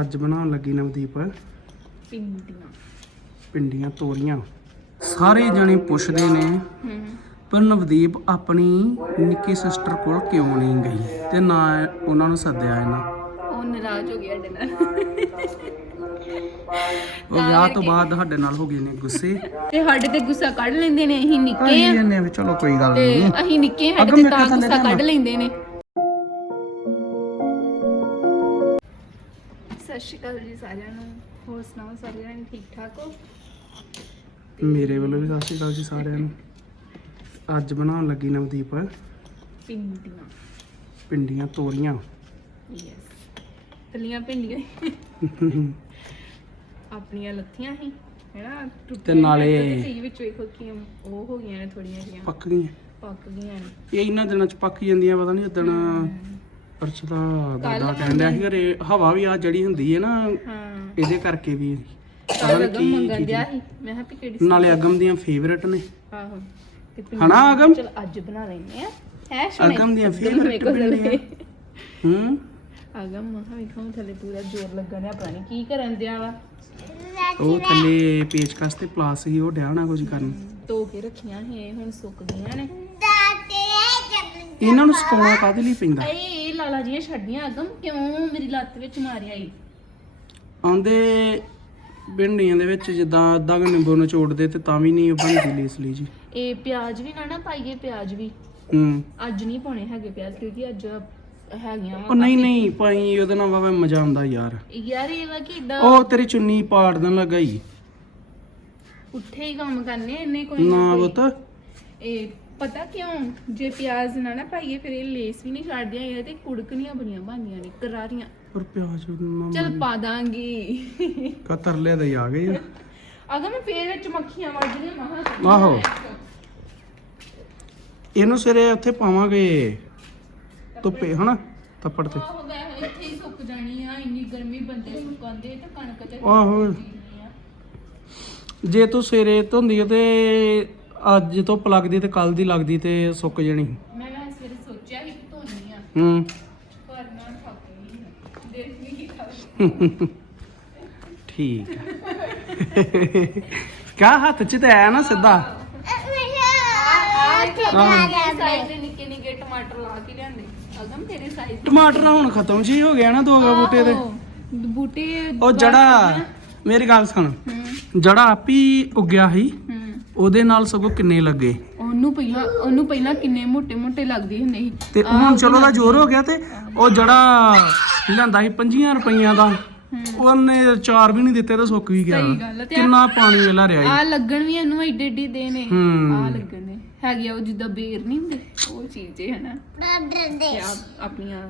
ਅੱਜ ਬਣਾਉਣ ਲੱਗੀ ਨਵਦੀਪ ਪਿੰਡੀਆਂ। ਪਿੰਡੀਆਂ ਤੋਰੀਆਂ। ਸਾਰੇ ਜਣੇ ਪੁੱਛਦੇ ਨੇ ਹੂੰ ਪਰ ਨਵਦੀਪ ਆਪਣੀ ਨਿੱਕੀ ਸਿਸਟਰ ਕੋਲ ਕਿਉਂ ਨਹੀਂ ਗਈ? ਤੇ ਨਾ ਉਹਨਾਂ ਨੂੰ ਸੱਦਿਆ ਇਹਨਾਂ। ਉਹ ਨਾਰਾਜ਼ ਹੋ ਗਿਆ ਸਾਡੇ ਨਾਲ। ਉਹ ਵਿਆਹ ਤੋਂ ਬਾਅਦ ਸਾਡੇ ਨਾਲ ਹੋ ਗਏ ਨੇ ਗੁੱਸੇ। ਤੇ ਸਾਡੇ ਤੇ ਗੁੱਸਾ ਕੱਢ ਲੈਂਦੇ ਨੇ ਅਸੀਂ ਨਿੱਕੇ ਆ। ਵੀ ਚਲੋ ਕੋਈ ਗੱਲ ਤੇ ਅਸੀਂ ਨਿੱਕੇ ਅਗਮ ਤੇ ਤਾਂ ਗੁੱਸਾ। ਕੱਢ ਲੈਂਦੇ ਨੇ। ਸਤਿ ਸ਼੍ਰੀ ਅਕਾਲ ਜੀ ਸਾਰਿਆਂ ਨੂੰ। ਹੋਰ ਸੁਣਾਓ ਸਾਰੇ ਜਣੇ ਠੀਕ ਠਾਕ ਹੋ? ਮੇਰੇ ਵੱਲੋਂ ਵੀ ਸਤਿ ਸ਼੍ਰੀ ਅਕਾਲ ਜੀ ਸਾਰਿਆਂ ਨੂੰ। ਅੱਜ ਬਣਾਉਣ ਲੱਗੀ ਨਵਦੀਪ ਪਿੰਡੀਆਂ ਪਿੰਡੀਆਂ ਤੋਰੀਆਂ। ਯੈਸ ਤਲੀਆਂ ਪਿੰਡੀਆਂ ਆਪਣੀਆਂ ਲੱਥੀਆਂ ਸੀ ਹੈਨਾ? ਤੇ ਨਾਲੇ- ਤੇ ਵਿੱਚ ਵੇਖੋ ਕੀ ਉਹ ਹੋ ਗਈਆਂ ਨੇ ਥੋੜੀਆਂ ਜਿਹੀਆਂ। ਪੱਕ ਗਈਆਂ। ਪੱਕ ਗਈਆਂ ਨੇ। ਇਹ ਇਹਨਾਂ ਦਿਨਾਂ ਚ ਪੱਕ ਜਾਂਦੀਆਂ ਪਤਾ ਨਹੀਂ ਉਦਣ ਪਰਚ ਦਾ ਦਾਦਾ ਕਹਿੰਦਾ ਸੀ ਘਰੇ ਹਵਾ ਵੀ ਆ ਜੜੀ ਹੁੰਦੀ ਹੈ ਨਾ ਹਾਂ। ਇਹਦੇ ਕਰਕੇ ਵੀ। ਪਤਾ ਕੱਲ ਨੀ ਅਗਮ ਕੀ ਮੰਗਣ ਸੀ। ਮੈਂ ਕਿਹਾ ਵੀ ਕਿਹੜੀ ਨਾਲੇ ਅਗਮ ਦੀਆਂ ਫੇਵਰੇਟ ਨੇ। ਆਹੋ। ਤੇ ਹਨਾ ਅਗਮ? ਚਲ ਅੱਜ ਬਣਾ ਲੈਂਦੇ ਆ। ਹੈ ਸੁਣੇ? ਅਗਮ ਦੀਆਂ favorite ਫੇਵਰਟ ਹੂੰ? ਅਗਮ ਮਹਾ ਵੇਖੋ ਥੱਲੇ ਪੂਰਾ ਜ਼ੋਰ ਲੱਗਣ ਡਿਆ ਪਤਾ ਕੀ ਕਰਨ ਦਿਆ ਵਾ। ਉਹ ਥੱਲੇ ਪੇਚਕਸ ਤੇ ਪਲਾਸ ਸੀ ਉਹ ਡਿਆ ਹੋਣਾ ਕੁਝ ਕਰਨ। ਧੋ ਕੇ ਰੱਖੀਆਂ ਸੀ ਇਹ ਹੁਣ ਸੁੱਕ ਗਈਆਂ ਨੇ। ਇਹਨਾਂ ਨੂੰ ਸੁਕਾਉਣਾ ਕਾਹਦੇ ਲਈ ਪੈਂਦਾ? ਇਹ ਲਾਲਾ ਜੀਆਂ ਛੱਡੀਆਂ ਅਗਮ ਕਿਉਂ ਮੇਰੀ ਲੱਤ ਵਿੱਚ ਮਾਰਿਆ ਈ? ਆਂਦੇ ਭਿੰਡੀਆਂ ਦੇ ਵਿੱਚ ਜਿੱਦਾਂ ਅੱਧਾ ਕੁ ਨਿੰਬੂ ਨਿਚੋੜਦੇ ਤੇ ਤਾਂ ਵੀ ਨਹੀਂ ਉਹ ਬਣਦੀ ਲੇਸਲੀ ਜੀ। ਇਹ ਪਿਆਜ਼ ਵੀ ਨਾ ਨਾ ਪਾਈਏ ਪਿਆਜ਼ ਵੀ। ਹੂੰ। ਅੱਜ ਨਹੀਂ ਪਾਉਣੇ ਹੈਗੇ ਪਿਆਜ਼ ਕਿਉਂਕਿ ਅੱਜ ਹੈਗੀਆਂ ਉਹ ਨਹੀਂ ਨਹੀਂ ਭਾਈ ਉਹਦੇ ਨਾਲ ਵਾਵਾ ਮਜ਼ਾ ਆਉਂਦਾ ਯਾਰ। ਯਾਰ ਇਹ ਵਾ ਕਿ ਇਦਾਂ ਉਹ ਤੇਰੀ ਚੁੰਨੀ ਪਾੜ ਦੇਣ ਲੱਗਾ ਹੀ ਉੱਠੇ ਹੀ ਕੰਮ ਕਰਨੇ ਇੰਨੇ ਕੋਈ ਨਾ ਕੋਈ। ਪੁੱਤ। ਇਹ ਪਤਾ ਕਿਉਂ? ਜੇ ਪਿਆਜ਼ ਨਾ ਨਾ ਪਾਈਏ ਫਿਰ ਇਹ ਲੇਸ ਵੀ ਨਹੀਂ ਛੱਡਦੀਆਂ ਇਹ ਤੇ ਕੁੜਕਣੀਆਂ ਬੜੀਆਂ ਬਣਦੀਆਂ ਨੇ ਕਰਾਰੀਆਂ। ਪਰ ਪਿਆਜ ਚਲ ਪਾ ਦਾਂਗੀ। ਕਤਰ ਲਿਆ ਦੇ ਆ ਗਏ ਆ। ਅਗਰ ਮੈਂ ਫੇਰ ਵਿੱਚ ਮੱਖੀਆਂ ਵੱਜਦੀਆਂ ਮਹਾ ਆਹੋ। ਇਹਨੂੰ ਸਵੇਰੇ ਉੱਥੇ ਪਾਵਾਂਗੇ। ਧੁੱਪੇ ਹਨਾ? ਤੱਪੜ ਤੇ। ਹੋ ਗਿਆ ਇੱਥੇ ਹੀ ਸੁੱਕ ਜਾਣੀ ਆ ਇੰਨੀ ਗਰਮੀ ਬੰਦੇ ਸੁੱਕਾਉਂਦੇ ਤੇ ਕਣਕ ਤੇ ਆਹੋ। ਜੇ ਤੂੰ ਸਵੇਰੇ ਧੁੰਦੀ ਆ ਤੇ ਅੱਜ ਧੁੱਪ ਲੱਗਦੀ ਤੇ ਕੱਲ ਦੀ ਲੱਗਦੀ ਤੇ ਸੁੱਕ ਜਾਣੀ। ਮੈਂ ਨਾ ਸਵੇਰੇ ਸੋਚਿਆ ਸੀ ਕਿ ਧੋਣੀ ਆ। ਹੂੰ। ਪਰ ਨਾ ਥੱਕ ਗਈ ਦੇਖ ਵੀ ਕੀ ਖਾਵੇ ਠੀਕ ਹੈ ਕਿਆ ਹੱਥ ਚ ਤੇ ਆਇਆ ਨਾ ਸਿੱਧਾ? ਨਿੱਕੇ ਨਿੱਕੇ ਟਮਾਟਰ ਲਾ ਕੇ ਲਿਆਂਦੇ। ਅਗਮ ਤੇਰੇ ਸਾਈਜ਼ ਟਮਾਟਰ ਹੁਣ ਖਤਮ ਜੀ ਹੋ ਗਿਆ ਨਾ ਦੋ ਗਾ ਬੂਟੇ ਦੇ ਬੂਟੇ ਉਹ ਜੜਾ ਮੇਰੀ ਗੱਲ ਸੁਣ। ਜੜਾ ਆਪੀ ਉੱਗਿਆ ਸੀ। ਹੂੰ। ਉਹਦੇ ਨਾਲ ਸਗੋਂ ਕਿੰਨੇ ਲੱਗੇ? ਉਹਨੂੰ ਪਹਿਲਾਂ ਉਹਨੂੰ ਪਹਿਲਾਂ ਕਿੰਨੇ ਮੋٹے-ਮੋٹے ਲੱਗਦੇ ਹੁੰਦੇ ਸੀ। ਤੇ ਆਹ ਚਲੋ ਦਾ ਜ਼ੋਰ ਹੋ ਗਿਆ ਤੇ ਉਹ ਜਿਹੜਾ ਲਿਆਂਦਾ ਸੀ 50 ਰੁਪਈਆਂ ਦਾ। ਉਹਨੇ ਚਾਰ ਵੀ ਨਹੀਂ ਦਿੱਤੇ ਤੇ ਸੁੱਕ ਵੀ ਗਿਆ। ਕਿੰਨਾ ਪਾਣੀ ਵੇਲਾ ਰਿਹਾ ਆ ਲੱਗਣ ਵੀ ਇਹਨੂੰ ਐਡੇ ਐਡੇ ਦੇ ਨੇ ਆ ਲੱਗਣ ਨੇ ਹੈਗੀ ਆ ਉਹ ਜਿੱਦਾਂ ਬੇਰ ਨਹੀਂ ਹੁੰਦੇ ਉਹ ਚੀਜ਼ ਹੈ ਹਨਾ। ਤੇ ਆ ਆਪਣੀਆਂ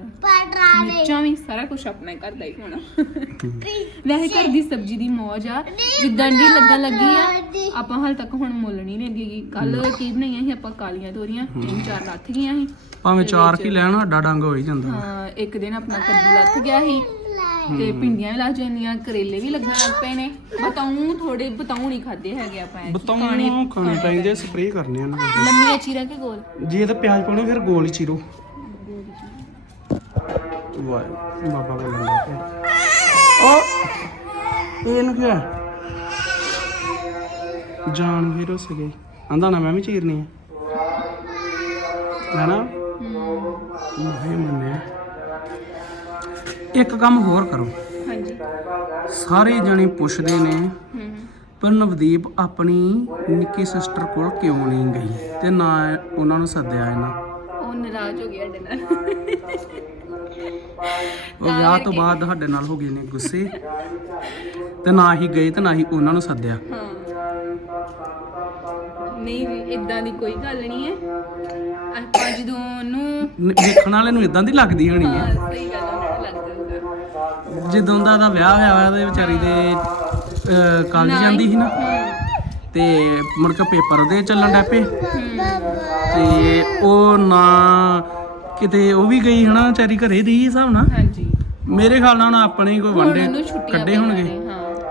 ਮਿਰਚਾਂ ਵੀ ਸਾਰਾ ਕੁਝ ਆਪਣਾ ਘਰ ਦਾ ਹੀ ਹੋਣਾ। ਵੈਸੇ ਘਰ ਦੀ ਸਬਜ਼ੀ ਦੀ ਮੌਜ ਆ ਜਿੱਦਾਂ ਦੀ ਲੱਗਣ ਲੱਗੀ ਆ ਆਪਾਂ ਹਾਲ ਤੱਕ ਹੁਣ ਮੁੱਲ ਨਹੀਂ ਲੱਗੀ ਕੱਲ ਕੀ ਬਣਾਈਆਂ ਸੀ ਆਪਾਂ ਕਾਲੀਆਂ ਤੋਰੀਆਂ ਤਿੰਨ ਚਾਰ ਲੱਥ ਗਈਆਂ ਸੀ। ਭਾਵੇਂ ਚਾਰ ਕੀ ਲੈਣ ਸਾਡਾ ਡੰਗ ਹੋ ਹੀ ਜਾਂਦਾ। ਹਾਂ ਇੱਕ ਦਿਨ ਆਪਣਾ ਕੱਦੂ ਲੱਥ ਗਿਆ ਸੀ। ਤੇ ਭਿੰਡੀਆਂ ਵੀ ਲੱਗ ਜਾਂਦੀਆਂ ਕਰੇਲੇ ਵੀ ਲੱਗਣ ਲੱਗ ਪਏ ਨੇ। ਬਤਾਉਂ ਥੋੜੇ ਬਤਾਉਂ ਨਹੀਂ ਖਾਦੇ ਹੈਗੇ ਆਪਾਂ। ਬਤਾਉਂ ਖਾਣੇ ਪੈਂਦੇ ਸਪਰੇਅ ਕਰਨੇ ਉਹਨਾਂ ਨੂੰ। ਲੰਮੀਆਂ ਚੀਰਾਂ ਕੇ ਗੋਲ? ਜੇ ਤਾਂ ਪਿਆਜ਼ ਪਾਉਣੇ ਫਿਰ ਗੋਲ ਹੀ ਚੀਰੋ। ਵਾਹ ਬਾਬਾ ਬੋਲਣ ਲੱਗਾ ਉਹ ਇਹਨੂੰ ਕੀ ਹੋਇਆ? ਜਾਨ ਵੀਰੋ ਸੀਗੇ ਆਂਦਾ ਨਾ ਮੈਂ ਵੀ ਚੀਰਨੀ ਹੈ ਹੈ। ਨਾ ਨਹੀਂ ਮੰਨਿਆ। ਇੱਕ ਕੰਮ ਹੋਰ ਕਰੋ। ਹਾਂਜੀ। ਸਾਰੇ ਜਣੇ ਪੁੱਛਦੇ ਨੇ ਹੂੰ ਪਰ ਨਵਦੀਪ ਆਪਣੀ ਨਿੱਕੀ ਸਿਸਟਰ ਕੋਲ ਕਿਉਂ ਨਹੀਂ ਗਈ? ਤੇ ਨਾ ਉਹਨਾਂ ਨੂੰ ਸੱਦਿਆ ਇਹਨਾਂ। ਉਹ ਨਾਰਾਜ਼ ਹੋ ਗਿਆ ਸਾਡੇ ਨਾਲ। ਉਹ ਵਿਆਹ ਤੋਂ ਬਾਅਦ ਸਾਡੇ ਨਾਲ ਹੋ ਗਏ ਨੇ ਗੁੱਸੇ। ਤੇ ਨਾ ਹੀ ਗਏ ਤੇ ਨਾ ਹੀ ਉਹਨਾਂ ਨੂੰ ਸੱਦਿਆ। ਹਾਂ। ਨਹੀਂ ਵੀ ਇਦਾਂ ਦੀ ਕੋਈ ਗੱਲ ਨਹੀਂ ਹੈ। ਆਪਾਂ ਜਦੋਂ ਨ- ਵੇਖਣ ਵਾਲੇ ਨੂੰ ਇਦਾਂ ਦੀ ਲੱਗਦੀ ਹੋਣੀ ਹਾਂ। ਹੈ ਸਹੀ ਗੱਲ ਆ, ਉਹਨਾਂ ਨੂੰ ਲੱਗ ਜਾਊਗਾ ਜਦੋਂ ਦਾ ਦਾ ਵਿਆਹ ਹੋਇਆ ਹੋਇਆ ਤੇ ਵਿਚਾਰੀ ਦੇ ਕਾਲਜ ਜਾਂਦੀ ਸੀ ਨਾ। ਤੇ ਮੁੜ ਕੇ ਪੇਪਰ ਉਹਦੇ ਚੱਲਣ ਡੈ ਪਏ। ਤੇ ਉਹ ਨਾ ਕਿਤੇ ਉਹ ਵੀ ਗਈ ਹਨਾ ਵਿਚਾਰੀ ਘਰੇ ਦੀ ਹਿਸਾਬ ਨਾਲ। ਹਾਂਜੀ। ਮੇਰੇ ਖਿਆਲ ਨਾਲ ਆਪਣੇ ਕੋਈ ਵੰਡੇ ਕੱਢੇ ਹੋਣਗੇ।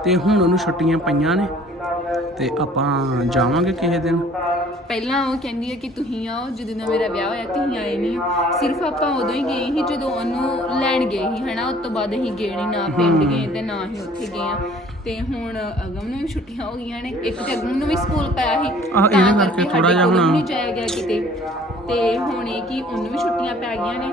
ਤੇ ਹੁਣ ਉਹਨੂੰ ਛੁੱਟੀਆਂ ਪਈਆਂ ਨੇ। ਤੇ ਆਪਾਂ ਜਾਵਾਂਗੇ ਕਿਸੇ ਦਿਨ। ਪਹਿਲਾਂ ਉਹ ਕਹਿੰਦੀ ਹੈ ਕਿ ਤੁਸੀਂ ਆਓ ਜਦੋਂ ਦਾ ਮੇਰਾ ਵਿਆਹ ਹੋਇਆ ਤੁਸੀਂ ਆਏ ਨਹੀਂ ਸਿਰਫ ਆਪਾਂ ਉਦੋਂ ਹੀ ਗਏ ਸੀ ਜਦੋਂ ਉਹਨੂੰ ਲੈਣ ਗਏ ਸੀ ਹਨਾ? ਉਸ ਤੋਂ ਬਾਅਦ ਅਸੀਂ ਗਏ ਨਹੀਂ ਨਾ ਪਿੰਡ ਗਏ ਤੇ ਨਾ ਹੀ ਉੱਥੇ ਗਏ ਆ। ਤੇ ਹੁਣ ਅਗਮ ਨੂੰ ਵੀ ਛੁੱਟੀਆਂ ਹੋ ਗਈਆਂ ਨੇ ਇੱਕ ਤੇ ਅਗਮ ਨੂੰ ਵੀ ਸਕੂਲ ਪਿਆ ਸੀ ਆਹ, ਇਹਦੇ ਤਾਂ ਕਰਕੇ ਸਾਡੇ ਥੋੜ੍ਹਾ ਜਿਹਾ ਕੋਲ ਹੁਣ- ਨਹੀਂ ਜਾਇਆ ਗਿਆ ਕਿਤੇ। ਤੇ ਹੁਣ ਇਹ ਕਿ ਉਹਨੂੰ ਵੀ ਛੁੱਟੀਆਂ ਪੈ ਗਈਆਂ ਨੇ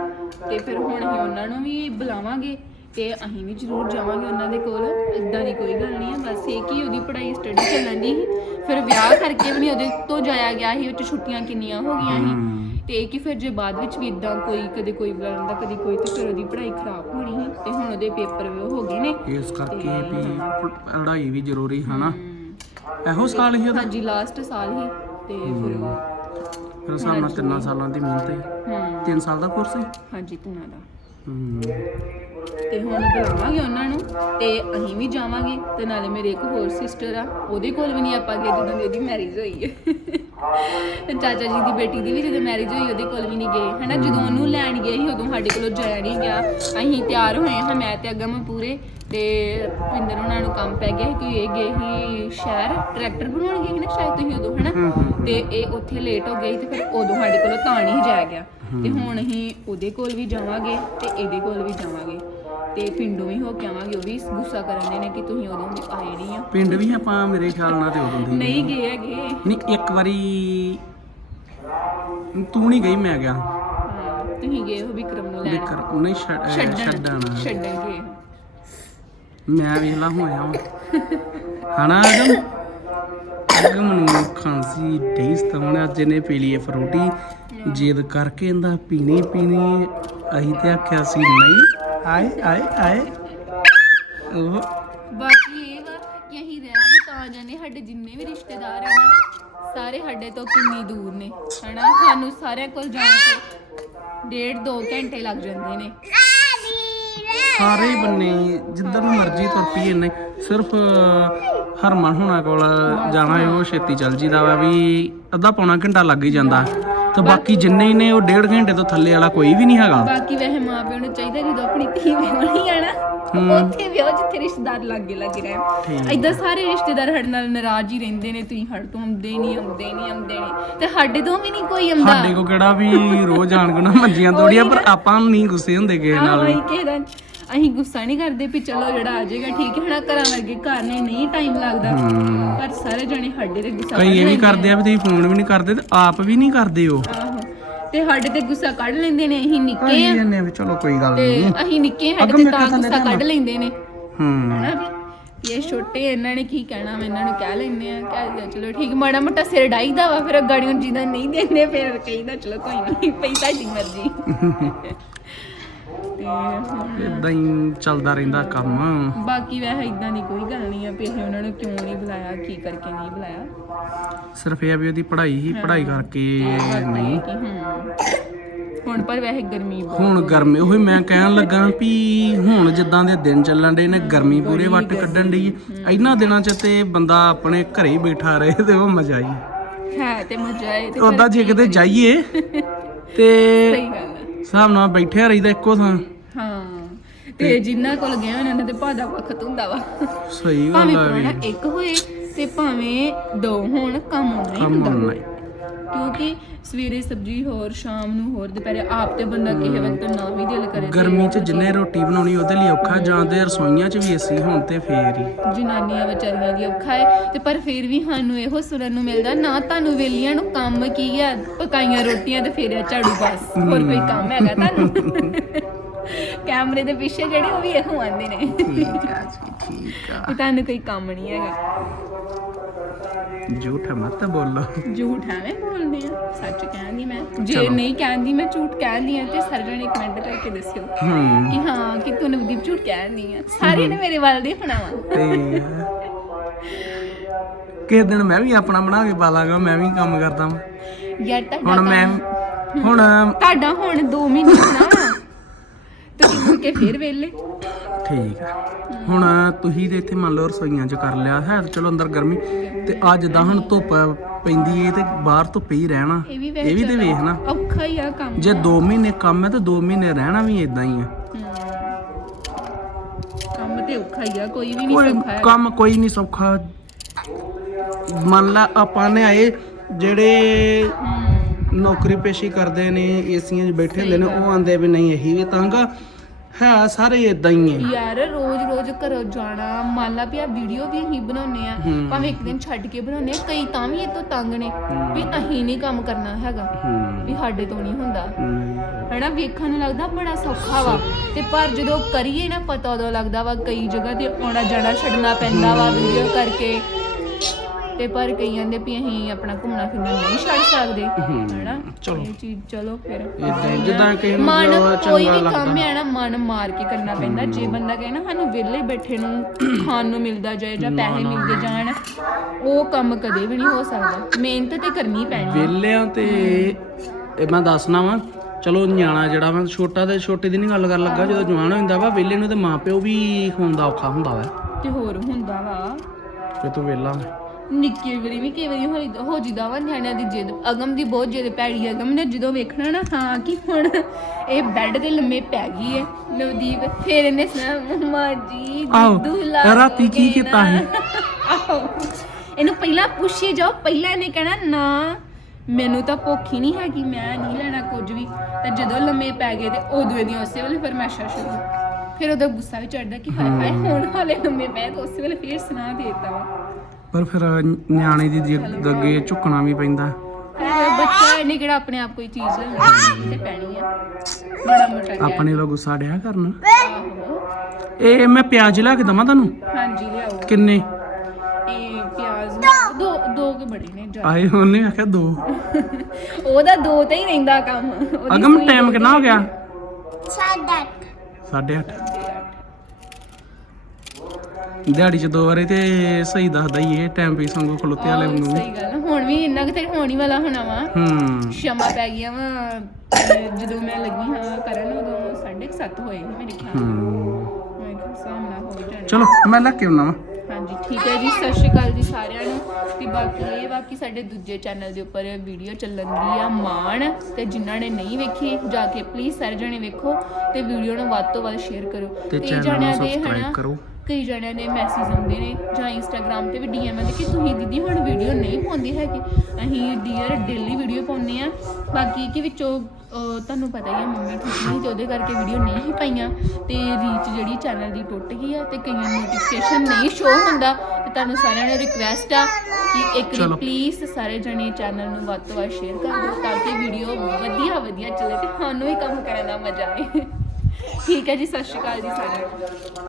ਤੇ ਫਿਰ ਹੁਣ ਅਸੀਂ ਉਹਨਾਂ ਨੂੰ ਵੀ ਬੁਲਾਵਾਂਗੇ ਤੇ ਅਸੀਂ ਵੀ ਜ਼ਰੂਰ ਜਾਵਾਂਗੇ ਉਹਨਾਂ ਦੇ ਕੋਲ। ਇਦਾਂ ਦੀ ਕੋਈ ਗੱਲ ਨਹੀਂ ਹੈ ਬਸ ਇਹ ਕਿ ਉਹਦੀ ਪੜ੍ਹਾਈ ਸਟੱਡੀ ਚੱਲਣ ਦੀ ਸੀ ਫਿਰ ਵਿਆਹ ਕਰਕੇ ਵੀ ਨਹੀਂ ਉਹਦੇ ਤੋਂ ਜਾਇਆ ਗਿਆ ਸੀ ਉਹ 'ਚ ਛੁੱਟੀਆਂ ਕਿੰਨੀਆਂ ਹੋ ਗਈਆਂ ਸੀ। ਤੇ ਇਹ ਕਿ ਫਿਰ ਜੇ ਬਾਅਦ ਵਿੱਚ ਵੀ ਇਦਾਂ ਕੋਈ ਕਦੇ ਕੋਈ ਬੁਲਾ ਲੈਂਦਾ ਕਦੇ ਕੋਈ ਤੇ ਫਿਰ ਉਹਦੀ ਪੜ੍ਹਾਈ ਖਰਾਬ ਹੋਣੀ ਸੀ ਤੇ ਹੁਣ ਉਹਦੇ ਪੇਪਰ ਵੀ ਹੋ ਗਏ ਨੇ। ਇਸ ਕਰਕੇ ਵੀ ਪੜ੍ਹਾਈ ਵੀ ਜ਼ਰੂਰੀ ਹਨਾ ਹਮ, ਇਹੋ ਸਾਲ ਹੀ ਉਹਦਾ? ਹਾਂਜੀ ਲਾਸਟ ਸਾਲ ਹੀ। ਤੇ ਫਿਰ ਫਿਰ ਹਿਸਾਬ ਨਾਲ ਤਿੰਨਾਂ ਸਾਲਾਂ। ਦੀ ਮਿਹਨਤ ਹੈ। ਹਮ ਤਿੰਨ ਸਾਲ ਦਾ ਕੋਰਸ ਹੈ? ਹਾਂਜੀ ਤਿੰਨਾਂ ਦਾ। ਤੇ ਹੁਣ ਬੁਲਾਵਾਂਗੇ ਉਹਨਾਂ ਨੂੰ ਤੇ ਅਸੀਂ ਵੀ ਜਾਵਾਂਗੇ ਤੇ ਨਾਲੇ ਮੇਰੇ ਇੱਕ ਹੋਰ ਸਿਸਟਰ ਆ ਉਹਦੇ ਕੋਲ ਵੀ ਨਹੀਂ ਆਪਾਂ ਗਏ ਜਦੋਂ ਦੀ ਉਹਦੀ ਮੈਰਿਜ ਹੋਈ ਹੈ। ਤੇ ਚਾਚਾ ਜੀ ਦੀ ਬੇਟੀ ਦੀ ਵੀ ਜਦੋਂ ਮੈਰਿਜ ਹੋਈ ਉਹਦੇ ਕੋਲ ਵੀ ਨਹੀਂ ਗਏ। ਹਨਾ ਜਦੋਂ ਉਹਨੂੰ ਲੈਣ ਗਏ ਸੀ ਉਦੋਂ ਸਾਡੇ ਕੋਲੋਂ ਜਾਇਆ ਨਹੀਂ ਗਿਆ। ਅਸੀਂ ਤਿਆਰ ਹੋਏ ਹਾਂ ਮੈਂ ਤੇ ਅਗਮ ਪੂਰੇ ਤੇ ਪਿੰਦਰ ਉਹਨਾਂ ਨੂੰ ਕੰਮ ਪੈ ਗਿਆ ਕਿ ਇਹ ਗਏ ਸੀ ਸ਼ਹਿਰ। ਟਰੈਕਟਰ ਬਣਾਉਣ ਗਏ ਨਾ ਸ਼ਾਇਦ ਤੁਸੀਂ ਉਦੋਂ ਹਨਾ? ਤੇ ਇਹ ਉੱਥੇ ਲੇਟ ਹੋ ਗਏ ਤੇ ਫਿਰ ਉਦੋਂ ਸਾਡੇ ਕੋਲੋਂ ਤਾਂ ਨਹੀਂ ਜਾਇਆ ਗਿਆ। ਤੇ ਹੁਣ ਅਸੀਂ ਉਹਦੇ ਕੋਲ ਵੀ ਜਾਵਾਂਗੇ ਤੇ ਇਹਦੇ ਕੋਲ ਵੀ ਜਾਵਾਂਗੇ। ਤੇ ਪਿੰਡੋਂ ਵੀ ਹੋ ਕੇ ਆਵਾਂਗੇ ਉਹ ਵੀ ਗੁੱਸਾ ਕਰਨ ਦੇ ਨੇ ਕਿ ਤੁਸੀਂ ਉਦੋਂ ਦੇ ਆਏ ਨਹੀਂ ਆ। ਪਿੰਡ ਵੀ ਆਪਾਂ ਮੇਰੇ ਖਿਆਲ ਨਾਲ ਤੇ ਉਦੋਂ ਦੀ ਨਹੀਂ ਗਏ ਹੈਗੇ। ਨਹੀਂ ਇੱਕ ਵਾਰੀ ਤੂੰ ਨਹੀਂ ਗਈ ਮੈਂ ਗਿਆ। ਹਾਂ ਤੁਸੀਂ ਗਏ ਹੋ ਵਿਕਰਮ ਨੂੰ ਲੈਣ। ਵਿਕਰ ਨਹੀਂ ਛੱਡ- ਛੱਡਣ ਛੱਡਣ ਛੱਡਣ ਗਏ। ਮੈਂ ਵੇਖਲਾ ਹੋਇਆ ਵਾਂ। ਹਨਾ ਅਗਮ? ਅਗਮ ਨੂੰ ਖਾਂਸੀ ਡੇਸ ਤਾਂ ਅੱਜ ਇਹਨੇ ਪੀ ਲਈ ਹੈ ਫਰੂਟੀ ਜਿੱਦ ਕਰਕੇ ਇਹਦਾ ਪੀਣੀ ਪੀਣੀ ਅਸੀਂ ਤੇ ਆਖਿਆ ਸੀ ਨਹੀਂ। ਆਏ ਆਏ ਆਏ। ਉਹ ਬਾਕੀ ਇਹ ਵਾ ਕਿ ਅਸੀਂ ਰਹਿਣਾ ਵੀ ਤਾਂ ਜਾਂਦੇ ਸਾਡੇ ਜਿੰਨੇ ਵੀ ਰਿਸ਼ਤੇਦਾਰ ਆ ਨਾ ਸਾਰੇ ਸਾਡੇ ਤੋਂ ਕਿੰਨੀ ਦੂਰ ਨੇ ਹਨਾ? ਸਾਨੂੰ ਸਾਰਿਆਂ ਕੋਲ ਜਾਣ ਤੇ ਡੇਢ ਦੋ ਘੰਟੇ ਲੱਗ ਜਾਂਦੇ ਨੇ। ਸਾਰੇ ਹੀ ਬੰਨੇ ਜਿੱਧਰ ਨੂੰ ਮਰਜ਼ੀ ਤੁਰ ਪਈਏ ਨੇ ਸਿਰਫ ਹਰਮਨ ਹੋਣਾ ਕੋਲ ਜਾਣਾ ਹੈ ਉਹ ਛੇਤੀ ਚੱਲ ਜੀਦਾ ਵਾ ਵੀ ਅੱਧਾ ਪੌਣਾ ਘੰਟਾ ਲੱਗ ਹੀ ਜਾਂਦਾ। ਤੇ ਬਾਕੀ ਜਿੰਨੇ ਨੇ ਉਹ ਡੇਢ ਘੰਟੇ ਤੋਂ ਥੱਲੇ ਵਾਲਾ ਕੋਈ ਵੀ ਨਹੀਂ ਹੈਗਾ। ਬਾਕੀ ਵੈਸੇ ਮਾਂ ਪਿਓ ਨੂੰ ਚਾਹੀਦਾ ਜਦੋਂ ਆਪਣੀ ਧੀ ਵਿਆਹਣੀ ਆ ਨਾ ਉੱਥੇ ਵਿਆਹ ਜਿੱਥੇ ਰਿਸ਼ਤੇਦਾਰ ਲੱਗੇ ਲੱਗੇ ਰਹਿਣ। ਏਦਾਂ ਸਾਰੇ ਰਿਸ਼ਤੇਦਾਰ ਸਾਡੇ ਨਾਲ ਨਾਰਾਜ਼ ਹੀ ਰਹਿੰਦੇ ਨੇ ਤੁਸੀਂ ਸਾਡੇ ਤੋਂ ਆਉਂਦੇ ਨਹੀਂ ਆਉਂਦੇ ਨਹੀਂ ਆਉਂਦੇ ਨਹੀਂ। ਤੇ ਸਾਡੇ ਤੋਂ ਵੀ ਨਹੀਂ ਕੋਈ ਆਉਂਦਾ। ਸਾਡੇ ਕੋ ਕਿਹੜਾ ਵੀ ਰੋਜ਼ ਆਣ ਕੇ ਨਾ ਮੰਜੀਆਂ ਤੋੜੀਆਂ ਪਰ ਆਪਾਂ ਨਹੀਂ ਗੁੱਸੇ ਹੁੰਦੇ ਕਿਸੇ ਨਾਲ ਵੀ। ਹੀ ਕਿਸੇ ਦਾ ਅਸੀਂ ਗੁੱਸਾ ਨਹੀਂ ਕਰਦੇ ਵੀ ਚਲੋ ਜਿਹੜਾ ਆ ਜਾਏਗਾ ਠੀਕ ਹੈ ਹਨਾ ਘਰਾਂ ਵਰਗੇ ਘਰ ਨੇ ਨਹੀਂ ਟਾਈਮ ਲੱਗਦਾ। ਪਰ ਸਾਰੇ ਜਣੇ ਸਾਡੇ ਤੇ ਗੁੱਸਾ ਕਈ ਇਹ ਵੀ ਕਰਦੇ ਆ ਵੀ ਤੁਸੀਂ ਫੋਨ ਵੀ ਨਹੀਂ ਕਰਦੇ ਤੇ ਆਪ ਵੀ ਨਹੀਂ ਕਰਦੇ ਆਹੋ। ਤੇ ਸਾਡੇ ਤੇ ਗੁੱਸਾ ਕੱਢ ਲੈਂਦੇ ਨੇ ਅਸੀਂ ਨਿੱਕੇ ਆ। ਆ ਵੀ ਚਲੋ ਕੋਈ ਗੱਲ ਤੇ ਨਹੀਂ ਅਸੀਂ ਨਿੱਕੇ ਸਾਡੇ ਅਗਮ ਤੇ ਤਾਂ ਗੁੱਸਾ ਕੱਢ ਲੈਂਦੇ ਨੇ। ਹੂੰ। ਹਨਾ ਵੀ ਇਹ ਛੋਟੇ ਇਹਨਾਂ ਨੇ ਕੀ ਕਹਿਣਾ ਮੈਂ ਇਹਨਾਂ ਨੂੰ ਕਹਿ ਲੈਂਦੇ ਆ ਕਹਿ ਦਿੰਦੇ ਆ, ਚਲੋ ਠੀਕ ਮਾੜਾ ਮੋਟਾ ਸਿਰ ਡਾਈਦਾ ਵਾ ਫਿਰ ਗਾੜੀਆਂ ਜਿਹਦਾ ਨਹੀਂ ਦਿੰਦੇ ਫਿਰ ਕਹੀਦਾ ਚਲੋ ਕੋਈ ਨਹੀਂ ਪਈ ਤੁਹਾਡੀ ਮਰਜ਼ੀ। ਤੇ ਹੁਣ ਇਦਾਂ ਹੀ ਚੱਲਦਾ ਰਹਿੰਦਾ ਕੰਮ। ਬਾਕੀ ਵੈਸੇ ਇਦਾਂ ਦੀ ਕੋਈ ਗੱਲ ਨਹੀਂ ਆ ਵੀ ਅਸੀਂ ਉਹਨਾਂ ਨੂੰ ਕਿਉਂ ਨਹੀਂ ਬੁਲਾਇਆ ਕੀ ਕਰਕੇ ਨਹੀਂ ਬੁਲਾਇਆ। ਸਿਰਫ ਇਹ ਆ ਵੀ ਉਹਦੀ ਪੜ੍ਹਾਈ ਹੀ ਪੜ੍ਹਾਈ ਕਰਕੇ ਨਹੀਂ। ਕਿ ਹੂੰ। ਹੁਣ ਪਰ ਵੈਸੇ ਗਰਮੀ ਬਹੁਤ ਹੁਣ ਗਰਮੀ ਉਹੀ ਮੈਂ ਕਹਿਣ ਲੱਗਾ ਵੀ ਹੁਣ ਜਿੱਦਾਂ ਦੇ ਦਿਨ ਚੱਲਣ ਡੇ ਨੇ ਗਰਮੀ ਪੂਰੇ ਵੱਟ ਕੱਢਣ ਡਈ। ਹੈ। ਇਹਨਾਂ ਦਿਨਾਂ 'ਚ ਤੇ ਬੰਦਾ ਆਪਣੇ ਘਰੇ ਹੀ ਬੈਠਾ ਰਹੇ ਤੇ ਉਹ ਮਜ਼ਾ ਹੀ ਹੈ ਤੇ ਮਜ਼ਾ ਆਏ ਤੇ ਉਦਾਂ ਜੇ ਕਿਤੇ ਜਾਈਏ ਤੇ ਸਹੀ ਗੱਲ ਹੈ ਹਿਸਾਬ ਨਾਲ ਬੈਠਿਆ ਰਹੀਦਾ ਇੱਕੋ ਥਾਂ। ਹਾਂ। ਤੇ ਜਿੰਨਾ ਕੋਲ ਗਏ ਹੋਏ ਨੇ ਉਹਨਾਂ ਦੇ ਭਾਦਾ ਵਖਤ ਹੁੰਦਾ ਵਾ। ਸਹੀ ਗੱਲ ਭਾਵੇਂ ਆ ਵੀ। ਇੱਕ ਹੋਏ ਤੇ ਭਾਵੇਂ ਦੋ ਹੋਣ ਕੰਮ ਆਉਣਾ ਹੀ ਕੰਮ ਹੁੰਦਾ। ਆਉਣਾ ਹੀ। ਕਿਉਂਕਿ ਸਵੇਰੇ ਸਬਜ਼ੀ ਹੋਰ ਸ਼ਾਮ ਨੂੰ ਹੋਰ ਦੁਪਹਿਰੇ ਆਪ ਤੇ ਬੰਦਾ ਕਿਸੇ ਵਕਤ ਨਾ ਵੀ ਦਿਲ ਕਰੇ ਤੇ ਗਰਮੀ 'ਚ ਜਿੰਨੇ ਰੋਟੀ ਬਣਾਉਣੀ ਉਹਦੇ ਲਈ ਔਖਾ ਜਾਂ ਤੇ ਰਸੋਈਆਂ 'ਚ ਵੀ ਏਸੀ ਹੁਣ ਤੇ ਫੇਰ ਹੀ। ਜਨਾਨੀਆਂ ਵਿਚਾਰੀਆਂ ਦੀ ਔਖਾ ਹੈ ਤੇ ਪਰ ਫਿਰ ਵੀ ਸਾਨੂੰ ਇਹੋ ਸੁਣਨ ਨੂੰ ਮਿਲਦਾ ਨਾ ਤੁਹਾਨੂੰ ਵੇਲੀਆਂ ਨੂੰ ਕੰਮ ਕੀ ਆ ਪਕਾਈਆਂ ਰੋਟੀਆਂ ਤੇ ਫੇਰਿਆ ਝਾੜੂ ਬਸ ਹੋਰ ਕੋਈ ਕੰਮ ਹੈਗਾ ਤੁਹਾਨੂੰ? ਕੈਮਰੇ ਦੇ ਪਿੱਛੇ ਜਿਹੜੇ ਉਹ ਵੀ ਇਹੋ ਆਂਦੇ ਨੇ। ਠੀਕ ਆ ਜੀ ਠੀਕ ਆ। ਤੁਹਾਨੂੰ ਕੋਈ ਕੰਮ ਨਹੀਂ ਹੈਗਾ। ਝੂਠ ਮਤ ਬੋਲੋ। ਝੂਠ ਐਵੇਂ ਬੋਲਦੇ ਆ। ਸੱਚ ਕਹਿੰਦੀ ਮੈਂ। ਜੇ ਨਹੀਂ ਕਹਿੰਦੀ ਮੈਂ ਝੂਠ ਕਹਿੰਦੀ ਆ ਤੇ ਸਾਰੇ ਜਣੇ ਕਮੈਂਟ ਕਰਕੇ ਦੱਸਿਓ। ਹੂੰ। ਕਿ ਹਾਂ ਕਿ ਤੂੰ ਨਵਦੀਪ ਝੂਠ ਕਹਿੰਦੀ ਆ। ਸਾਰੇ ਨੇ ਮੇਰੇ ਵੱਲ ਦੇ ਫਣਾਵਾ ਤੇ ਕਿਸੇ ਦਿਨ ਮੈਂ ਵੀ ਆਪਣਾ ਬਣਾ ਕੇ ਪਾ ਲਾਂਗਾ ਮੈਂ ਵੀ ਕੰਮ ਕਰਦਾ ਵਾਂ। ਯਾਰ ਤੁਹਾਡਾ ਹੁਣ ਮੈਂ ਕੰਮ- ਹੁਣ ਤੁਹਾਡਾ ਹੁਣ 2 ਮਹੀਨੇ ਹੋਣਾ ਵਾ। ਤੁਸੀਂ ਮੁੜ ਕੇ ਫਿਰ ਵੇਲੇ ਠੀਕ ਆ ਹੁਣ ਤੁਸੀਂ ਤੇ ਇੱਥੇ ਮੰਨ ਲਓ ਰਸੋਈਆਂ 'ਚ ਕਰ ਲਿਆ ਹੈ ਚਲੋ ਅੰਦਰ ਗਰਮੀ ਤੇ ਆ ਜਿੱਦਾਂ ਹੁਣ ਧੁੱਪ ਪੈਂਦੀ ਏ ਤੇ ਬਾਹਰ ਧੁੱਪੇ ਹੀ ਰਹਿਣਾ। ਇਹ ਵੀ ਇਹ ਵੀ ਤੇ ਵੇਖ ਨਾ। ਔਖਾ ਹੀ ਆ ਕੰਮ। ਜੇ 2 ਮਹੀਨੇ ਕੰਮ ਹੈ ਤੇ 2 ਮਹੀਨੇ ਰਹਿਣਾ ਵੀ ਇਦਾਂ ਹੀ ਆ। ਕੰਮ ਤੇ ਔਖਾ ਹੀ ਆ ਕੋਈ ਵੀ ਨਹੀਂ ਕੋਈ ਸੌਖਾ ਹੈ ਕੰਮ ਕੋਈ ਨਹੀਂ ਸੌਖਾ। ਮੰਨ ਲਾ ਆਪਾਂ ਨੇ ਆਏ ਜਿਹੜੇ ਨੌਕਰੀ ਪੇਸ਼ੀ ਕਰਦੇ ਨੇ ਏਸੀਆਂ 'ਚ ਬੈਠੇ ਹੁੰਦੇ ਨੇ ਉਹ ਆਂਦੇ ਵੀ ਨਹੀਂ ਇਹੀ ਵੀ ਤੰਗ ਆ। ਹੈ ਸਾਰੇ ਇਦਾਂ ਹੀ ਆ ਯਾਰ ਰੋਜ਼ ਰੋਜ਼ ਘਰੋਂ ਜਾਣਾ ਮੰਨ ਲਾ ਵੀ ਆ ਵੀਡੀਓ ਵੀ ਅਸੀਂ ਬਣਾਉਨੇ ਆ ਹੂੰ। ਭਾਵੇਂ ਇੱਕ ਦਿਨ ਛੱਡ ਕੇ ਬਣਾਉਨੇ ਆ ਕਈ ਤਾਂ ਵੀ ਇਹ ਤੋਂ ਤੰਗ ਨੇ ਵੀ ਅਸੀਂ ਨਹੀਂ ਕੰਮ ਕਰਨਾ ਹੈਗਾ ਹੂੰ। ਵੀ ਸਾਡੇ ਤੋਂ ਨਹੀਂ ਹੁੰਦਾ। ਹੂੰ। ਹਨਾ ਵੇਖਣ ਨੂੰ ਲੱਗਦਾ ਬੜਾ ਸੌਖਾ ਵਾ। ਤੇ ਪਰ ਜਦੋਂ ਕਰੀਏ ਨਾ ਪਤਾ ਉਦੋਂ ਲੱਗਦਾ ਵਾ ਕਈ ਜਗ੍ਹਾ ਤੇ ਆਉਣਾ ਜਾਣਾ ਛੱਡਣਾ ਪੈਂਦਾ ਵਾ ਵੀਡੀਓ ਕਰਕੇ। ਤੇ ਪਰ ਕਈਆਂ ਦੇ ਵੀ ਅਸੀਂ ਆਪਣਾ ਘੁੰਮਣਾ ਫਿਰਨਾ ਨਹੀਂ ਛੱਡ ਸਕਦੇ ਹਨਾ? ਚਲੋ। ਇਹ ਚੀਜ਼ ਚਲੋ ਫਿਰ ਹੀ, ਜਿੱਦਾਂ ਮਨ ਕੋਈ ਵੀ ਕੰਮ। ਹੈ ਨਾ ਮਨ ਮਾਰ ਕੇ ਕਰਨਾ ਪੈਂਦਾ। ਜੇ ਬੰਦਾ ਕਹੇ ਨਾ ਸਾਨੂੰ ਵਿਹਲੇ ਬੈਠੇ ਨੂੰ ਖਾਣ ਨੂੰ ਮਿਲਦਾ ਜਾਏ ਜਾਂ ਪੈਸੇ ਮਿਲਦੇ ਜਾਣ ਉਹ ਕੰਮ ਕਦੇ ਵੀ ਨਹੀਂ ਹੋ ਸਕਦਾ। ਮਿਹਨਤ ਤੇ ਕਰਨੀ ਪੈਣੀ। ਵਿਹਲਿਆਂ ਤੇ ਇਹ ਮੈਂ ਦੱਸਣਾ ਵਾ ਚਲੋ ਨਿਆਣਾ ਜਿਹੜਾ ਵਾ ਛੋਟਾ ਤੇ ਛੋਟੇ ਦੀ ਨਹੀਂ ਗੱਲ ਕਰਨ ਲੱਗਾ ਜਦੋਂ ਜਵਾਨ ਹੋ ਜਾਂਦਾ ਵਾ ਵਿਹਲੇ ਨੂੰ ਤੇ ਮਾਪਿਓ ਵੀ ਹੋਣ ਦਾ ਔਖਾ ਹੁੰਦਾ ਵਾ। ਤੇ ਹੋਰ ਹੁੰਦਾ ਵਾ। ਕਿ ਤੂੰ ਵਿਹਲਾ। ਨਿੱਕੀ ਵਾਰੀ ਵੀ ਕਈ ਵਾਰੀ ਹੋ- ਹੋ ਜਿਦਾ ਵਾ ਨਿਆਣਿਆਂ ਦੀ ਜਿੱਦ। ਅਗਮ ਦੀ ਬਹੁਤ ਜਿੱਦ ਪੈੜੀ ਅਗਮ ਨੇ ਜਦੋਂ ਵੇਖਣਾ ਨਾ ਹਾਂ ਕਿ ਹੁਣ ਇਹ ਬੈੱਡ ਤੇ ਲੰਮੇ ਪੈ ਗਈ ਹੈ। ਨਵਦੀਪ ਫਿਰ ਇਹਨੇ ਸੁਣਾ ਮੰਮਾ ਜੀ ਆਹੋ, ਦੁੱਧ ਲਾ ਰਾਤੀ ਕੀ ਦੋਗੇ ਕੀਤਾ ਨਾ?" ਆਹੋ ਇਹਨੂੰ ਪਹਿਲਾਂ ਪੁੱਛੀ ਜਾਓ ਪਹਿਲਾਂ ਇਹਨੇ ਕਹਿਣਾ ਨਾ ਮੈਨੂੰ ਤਾਂ ਭੁੱਖ ਹੀ ਨਹੀਂ ਹੈਗੀ ਮੈਂ ਨਹੀਂ ਲੈਣਾ ਕੁਝ ਵੀ। ਤੇ ਜਦੋਂ ਲੰਮੇ ਪੈ ਗਏ ਤੇ ਉਦੋਂ ਇਹਦੀਆਂ ਉਸੇ ਵੇਲੇ ਫਰਮਾਇਸ਼ਾਂ ਸ਼ੁਰੂ। ਫਿਰ ਉਹਦਾ ਗੁੱਸਾ ਵੀ ਚੜਦਾ ਕਿ ਹਾਏ ਹਾਏ ਹੁਣ ਹਾਲੇ ਲੰਮੇ ਪੈ ਤੇ ਉਸੇ ਵੇਲੇ ਫੇਰ ਸੁਣਾ ਦੇਤਾ ਵਾ। ਪਰ ਫਿਰ ਨਿਆਣੇ ਦੀ ਜਿੱਦ ਅੱਗੇ ਝੁਕਣਾ ਵੀ ਪੈਂਦਾ। ਫਿਰ ਬੱਚਾ ਇਹਨੇ ਕਿਹੜਾ ਆਪਣੇ ਆਪ ਕੋਈ ਚੀਜ਼ ਲੈ ਲੈਣੀ ਤੇ ਪੈਣੀ ਆ। ਬੜਾ ਮੋਟਾ ਕਹਿ ਆਪਣੇ ਲੋਕ ਗੁੱਸਾ ਡਿਆ ਕਰਨ। ਇਹ ਮੈਂ ਪਿਆਜ਼ ਲਿਆ ਕੇ ਦਵਾਂ ਤੁਹਾਨੂੰ? ਹਾਂਜੀ ਲਿਆਓ। ਕਿੰਨੇ? ਇਹ ਪਿਆਜ਼ ਦੋ ਦੋ ਕੇ ਬੜੇ ਨੇ ਜ਼ਿਆਦਾ। ਆਏ ਉਹਨੇ ਆਖਿਆ ਦੋ। ਉਹਦਾ ਦੋ ਤੇ ਹੀ ਰਹਿੰਦਾ ਕੰਮ। ਉਹਦੀ ਅਗਮ ਸੂਈ ਟਾਈਮ ਕਿੰਨਾ ਹੋ ਗਿਆ? ਸਾਡਾ 8:30 ਦਿਹਾੜੀ ਚ ਦੋ ਵਾਰੇ ਤੇ ਸਹੀ ਦੱਸਦਾ ਹੀ ਇਹ ਟਾਈਮ ਪੀ ਸੰਗੋ ਖਲੋਤੇ ਵਾਲੇ ਵਾਂਗੂ। ਸਹੀ ਗੱਲ। ਹੁਣ ਵੀ ਇੰਨਾ ਕਿ ਤੇ ਹੋਣ ਹੀ ਵਾਲਾ ਹੋਣਾ ਵਾ। ਹੂੰ। ਸ਼ਮਾ ਪੈ ਗਈਆਂ ਵਾ ਜਦੋਂ ਮੈਂ ਲੱਗੀ ਹਾਂ ਕਰਨ ਉਦੋਂ 7:30 ਹੋਏ ਮੇਰੇ ਖਿਆਲ। ਹੂੰ। ਮੈਂ ਕਿਹਾ ਸਾਹਮਣਾ ਹੋ ਜਾਣਾ। ਚਲੋ ਮੈਂ ਲੈ ਕੇ ਆਉਣਾ ਵਾ। ਹਾਂਜੀ ਠੀਕ ਹੈ ਜੀ ਸਤਿ ਸ਼੍ਰੀ ਅਕਾਲ ਜੀ ਸਾਰਿਆਂ ਨੂੰ। ਤੇ ਬਾਕੀ ਇਹ ਬਾਕੀ ਸਾਡੇ ਦੂਜੇ ਚੈਨਲ ਦੇ ਉੱਪਰ ਵੀਡੀਓ ਚੱਲਣ ਦੀ ਆ ਮਾਣ ਤੇ ਜਿਨ੍ਹਾਂ ਨੇ ਨਹੀਂ ਵੇਖੀ ਜਾ ਕੇ ਪਲੀਜ਼ ਸਾਰੇ ਜਣੇ ਵੇਖੋ ਤੇ ਵੀਡੀਓ ਨੂੰ ਵੱਧ ਤੋਂ ਵੱਧ ਸ਼ੇਅਰ ਕਰੋ। ਤੇ ਚੈਨਲ ਨੂੰ ਸਬਸਕ੍ਰਾਈਬ ਕਰੋ। ਕਈ ਜਣਿਆਂ ਦੇ ਮੈਸੇਜ ਆਉਂਦੇ ਨੇ ਜਾਂ ਇੰਸਟਾਗ੍ਰam ਤੇ ਵੀ ਡੀਐਮ ਆਉਂਦੇ ਕਿ ਤੁਸੀਂ ਦੀਦੀ ਹੁਣ ਵੀਡੀਓ ਨਹੀਂ ਪਾਉਂਦੇ ਹੈਗੇ। ਅਸੀਂ ਡੀਅਰ ਡੇਲੀ ਵੀਡੀਓ ਪਾਉਂਦੇ ਆ ਬਾਕੀ ਕਿ ਵਿੱਚੋਂ ਤੁਹਾਨੂੰ ਪਤਾ ਹੀ ਹੈ ਮੰਮੀ ਠੀਕ ਨਹੀਂ ਤੇ ਉਹਦੇ ਕਰਕੇ ਵੀਡੀਓ ਨਹੀਂ ਹੀ ਪਾਈਆਂ। ਤੇ ਰੀਚ ਜਿਹੜੀ ਚੈਨਲ ਦੀ ਟੁੱਟ ਗਈ ਆ ਤੇ ਕਈਆਂ ਨੂੰ ਨੋਟੀਫਿਕੇਸ਼ਨ ਨਹੀਂ ਸ਼ੋ ਹੁੰਦਾ। ਤੇ ਤੁਹਾਨੂੰ ਸਾਰਿਆਂ ਨੂੰ ਰਿਕਵੈਸਟ ਆ ਕਿ ਇੱਕ। ਵਾਰੀ ਪਲੀਜ਼ ਸਾਰੇ ਜਣੇ ਚੈਨਲ ਨੂੰ ਵੱਧ ਤੋਂ ਵੱਧ ਸ਼ੇਅਰ ਕਰ ਦਿਓ ਤਾਂ ਕਿ ਵੀਡੀਓ ਵਧੀਆ ਵਧੀਆ ਚੱਲੇ ਤੇ ਸਾਨੂੰ ਵੀ ਕੰਮ ਕਰਨ ਦਾ ਮਜ਼ਾ ਆਏ। ਠੀਕ ਹੈ ਜੀ ਸਤਿ ਸ਼੍ਰੀ ਅਕਾਲ ਜੀ ਸਾਰਿਆਂ ਨੂੰ।